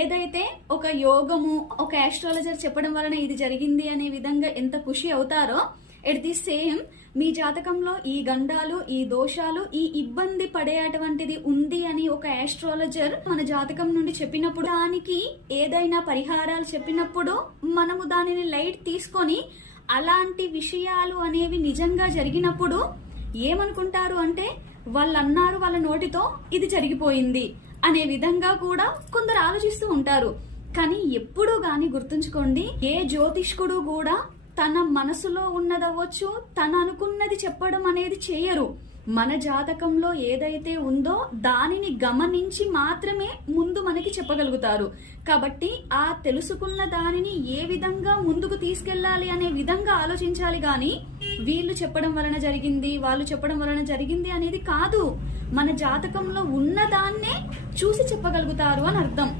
ఏదైతే ఒక యోగము ఒక ఆస్ట్రాలజర్ చెప్పడం వలన ఇది జరిగింది అనే విధంగా ఎంత ఖుషి అవుతారో, ఎట్ ది సేమ్ మీ జాతకంలో ఈ గండాలు, ఈ దోషాలు, ఈ ఇబ్బంది పడేటువంటిది ఉంది అని ఒక ఆస్ట్రాలజర్ మన జాతకం నుండి చెప్పినప్పుడు, దానికి ఏదైనా పరిహారాలు చెప్పినప్పుడు మనము దానిని లైట్ తీసుకొని అలాంటి విషయాలు అనేవి నిజంగా జరిగినప్పుడు ఏమనుకుంటారు అంటే, వాళ్ళు అన్నారు వాళ్ళ నోటితో ఇది జరిగిపోయింది అనే విధంగా కూడా కొందరు ఆలోచిస్తూ ఉంటారు. కానీ ఎప్పుడూ గాని గుర్తుంచుకోండి, ఏ జ్యోతిష్కుడు కూడా తన మనసులో ఉన్నదవ్వచ్చు, తన అనుకున్నది చెప్పడం అనేది చేయరు. మన జాతకంలో ఏదైతే ఉందో దానిని గమనించి మాత్రమే ముందు మనకి చెప్పగలుగుతారు. కాబట్టి ఆ తెలుసుకున్న దానిని ఏ విధంగా ముందుకు తీసుకెళ్లాలి అనే విధంగా ఆలోచించాలి గాని వీళ్ళు చెప్పడం వలన జరిగింది, వాళ్ళు చెప్పడం వలన జరిగింది అనేది కాదు. మన జాతకంలో ఉన్నదాన్నే చూసి చెప్పగలుగుతారు అని అర్థం.